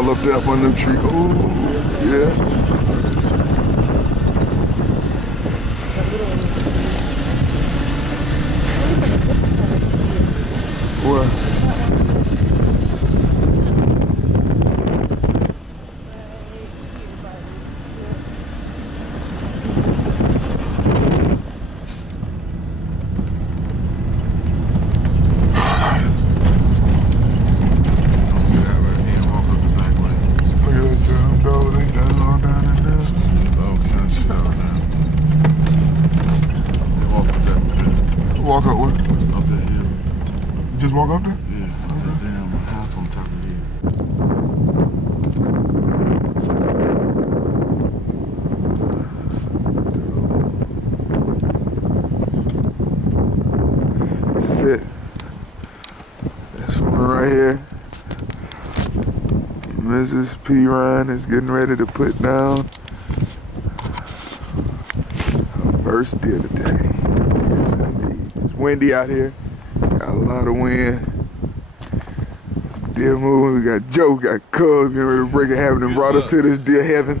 all up there up on them tree. Oh, yeah. What? Walk up what? Up that hill. Just walk up there? Yeah, up that damn house on top of the hill. That's it. This one right here. Mrs. P. Ryan is getting ready to put down her first deer today. Yes, indeed. It's windy out here. Got a lot of wind. Deer moving. We got Joe, got Cubs getting ready to break a habit and brought us to this deer heaven.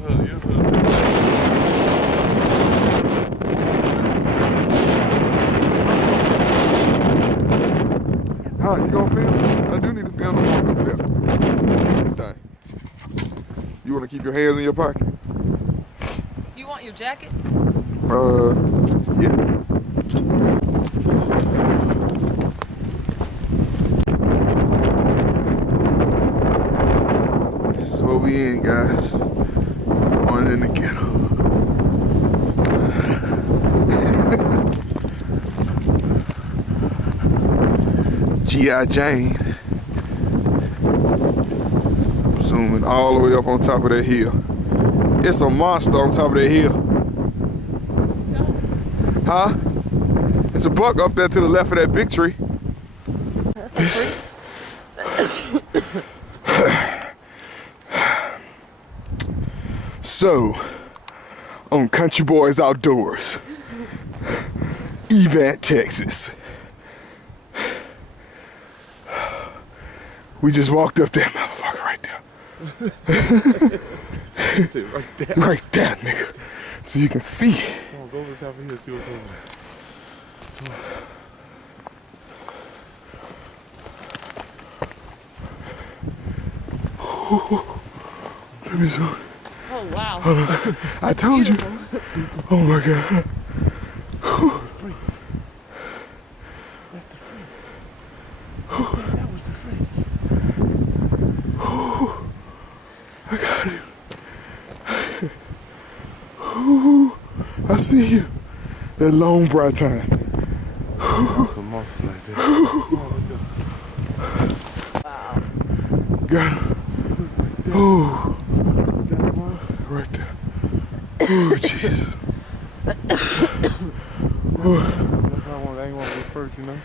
Huh, you gonna film? I do need to film the walk up there. You wanna keep your hands in your pocket? You want your jacket? Yeah. This is what we in, guys. Going in the ghetto. G.I. Jane. I'm zooming all the way up on top of that hill. It's a monster on top of that hill. Huh? It's a buck up there to the left of that big tree. So, on Country Boys Outdoors, Evant, Texas. We just walked up that motherfucker right there. Right there. Right there, nigga. So you can see. Come on, go over the top of here and see what's over there. Let me zoom. Oh, wow. I told you. Oh my God. Free. That's the free. That was the free. I got him. I see you. That long bright time. Some monsters like that. Come on, let's go. Wow. Got him. Oh. Right there. Oh, jeez. I ain't want to go first, you know?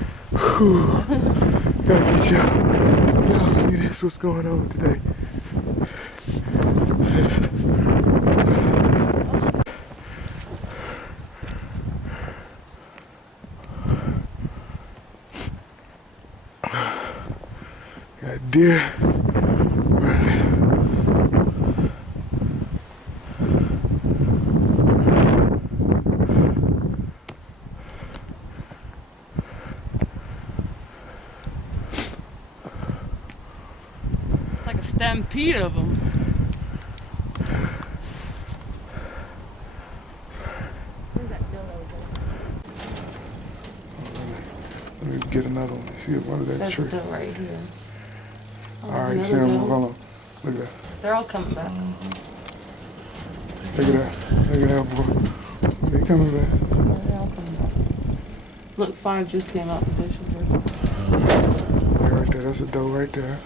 Gotta get y'all. Y'all see this? What's going on today? Got deer. It's like a stampede of them. Where's that bill over? Let me get another one. See one of that There's a tree. bill right here. Oh, All right, there's Sam, another hold bill. on. Look at that. They're all coming back. Look at that. Look at that, boy. They coming back. Oh, they're all coming back. Look, 5 just came out. The bushes are. Yeah, right there. That's a doe right there.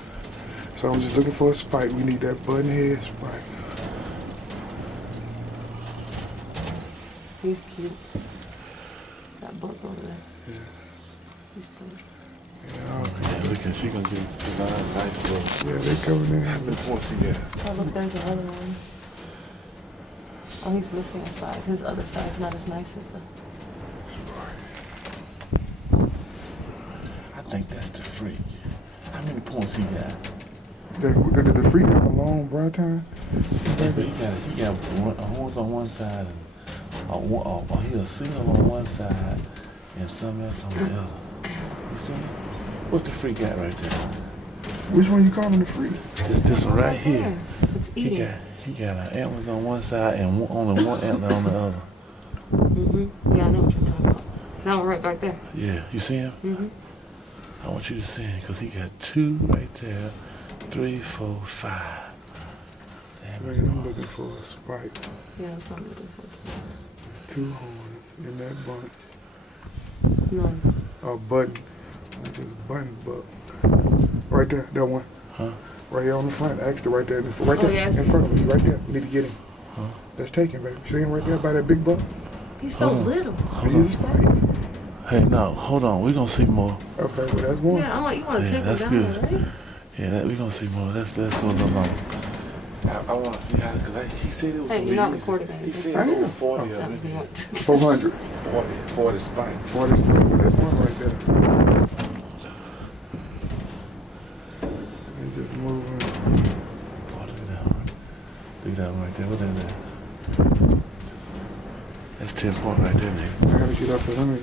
So I'm just looking for a spike. We need that button head spike. He's cute. That buck over there. Yeah. He's pretty. Yeah, Yeah, look at she gonna get nice bro. yeah, they coming in. How many points he got? Oh, look, there's another one. Oh, he's missing a side. His other side's not as nice as the... I think that's the freak. How many points he got? The freak have a long brow time. Yeah, but he got horns on one side and he a single on one side and something else on the other. You see it? What's the freak got right there? Which one you calling the freak? This one right here. It's eating. He got an antler on one side and only one antler on the other. Yeah, I know what you're talking about. That one right back there. Yeah, you see him? I want you to see him because he got 2 right there, 3, 4, 5. Man, I'm looking for a spike. Yeah, that's what I'm looking for. 2 horns in that bunch. None. A button. Like this button buck. Right there, that one. Huh? Right here on the front. Actually, right there. Right there yes. in front of me. Right there. We need to get him. Huh? That's taken, baby. See him right there by that big buck? He's so little. He's a spike. Hey, no, hold on. We're going to see more. Okay, well, that's one. Yeah, I'm like, you want to Yeah, take him that's down, good. right? Yeah, we're going to see more. Let's go a little longer. I want to see how, because he said it was Hey, you're not recording He anything. said it's over 40 That of would be it. what? 400. 40 spikes. 40 spikes. That's one right there. And just moving. Oh, look at that one. Look at that one right there. What's in there? That's 10 point right there, nigga. I gotta get up there. Let me.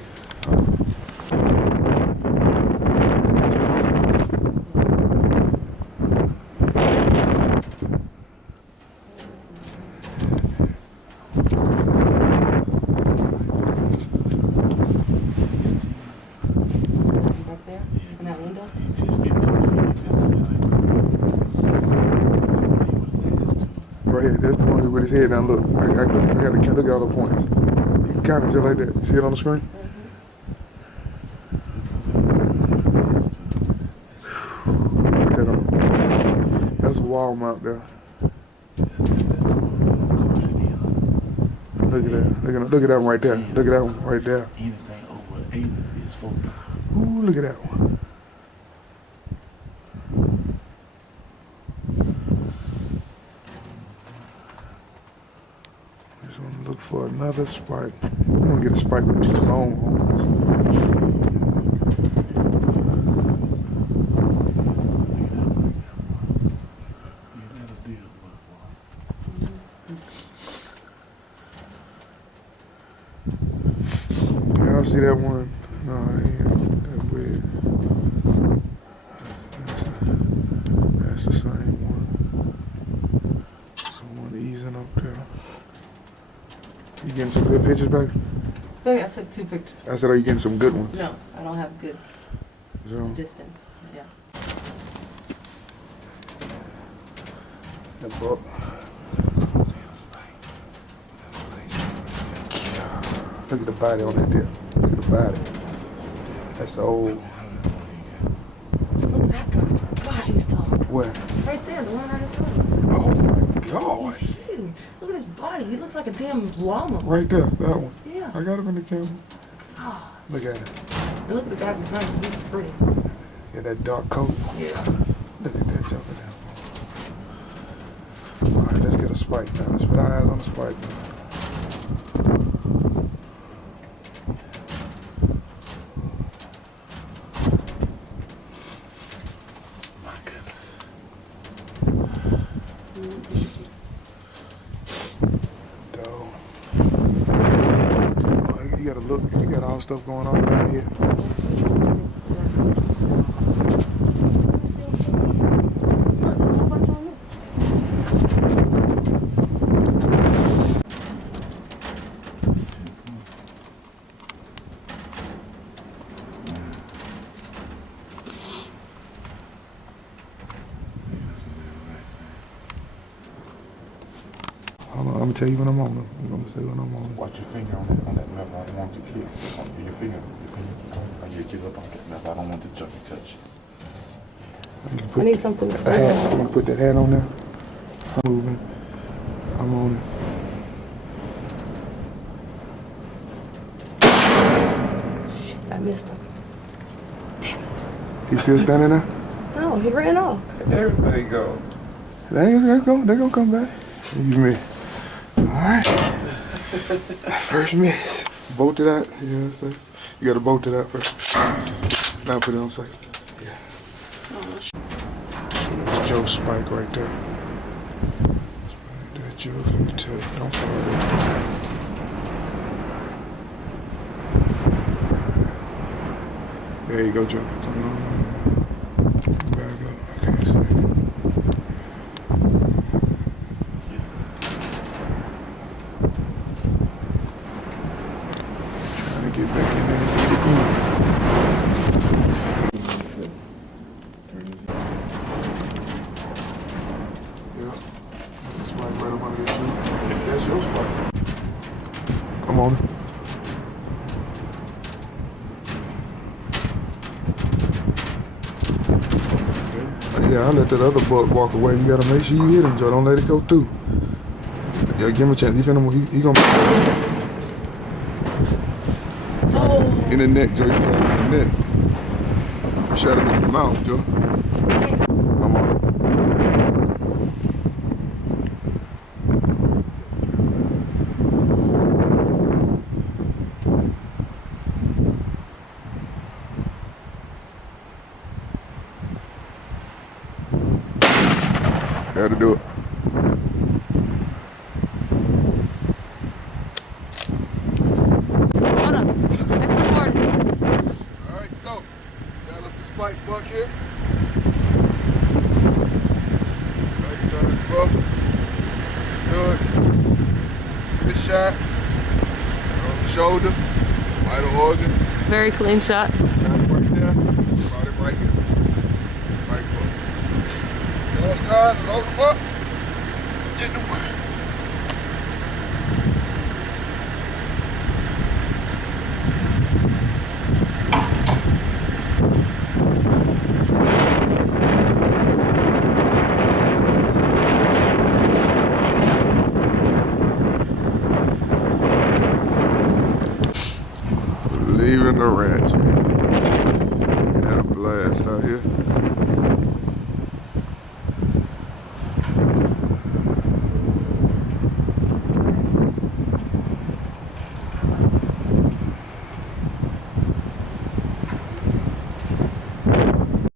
Back there? In that window? He just get 2 feet. Right here, that's the one with his head down. Look, I gotta look at all the points. You can count it just like that. You see it on the screen? Look at him. That's a wall mount there. Look at that. Look at that one right there. Look at that one right there. Anything over 8 is 4,000. Ooh, look at that one. Just want to look for another spike. I'm gonna get a spike with 2 long horns. Y'all see that one? No, it ain't that weird. That's the same one. Someone easing up there. You getting some good pictures, baby? Baby, I took 2 pictures. I said, are you getting some good ones? No, I don't have good So, distance. Yeah. that buck. Look at the body on that deer. Look at the body. That's old. Look at that guy. Gosh, he's tall. Where? Right there, the one right in front of us. Oh my gosh. He's huge. Look at his body. He looks like a damn llama. Right there, that one. Yeah. I got him in the camera. Oh. Look at it. And look at the guy behind him. He's pretty. Yeah, that dark coat. Yeah. Look at that jumping down. All right, let's get a spike now. Let's put our eyes on the spike now. My goodness. Dog. Oh, you gotta look. You got all stuff going on down here. Hold on, I'm gonna tell you when I'm on them. I'm gonna tell you when I'm on them. Watch your finger on that map. I don't want to kill. Your finger. I get up on that map. I don't want the jump to touch you. I need something to A stand hat. I'm on. gonna put that hat on there. I'm moving. I'm on it. Shit, I missed him. He still standing there? No, he ran off. Everything go. They're gonna come back. You miss. Alright. First miss. Bolt to that. Yeah, so you gotta bolt to that first. Now put it on safe. Yeah. Joe Spike right there. Spike that Joe from the tip. Don't follow that. There you go, Joe. Coming on right away. Back up. I can't see. Trying to get back in there and get it in. Yeah. There's a spike right up under this tree. That's your spike. I'm on it. Yeah, I let that other buck walk away. You gotta make sure you hit him, Joe. Don't let it go through. Yeah, give him a chance. He gonna in the neck, Joe. You shot him in the neck. You shot him in the mouth, Joe. I'm on it. Got to do it. Hold up. That's recording. All right, so got us a spike buck here. Nice size buck. Good. Good shot. On the shoulder. Vital organ. Very clean shot. Shot it right there. Brought it right here. Spike buck. Now it's time to load them up. Get the work. Leaving the ranch. Had a blast out here.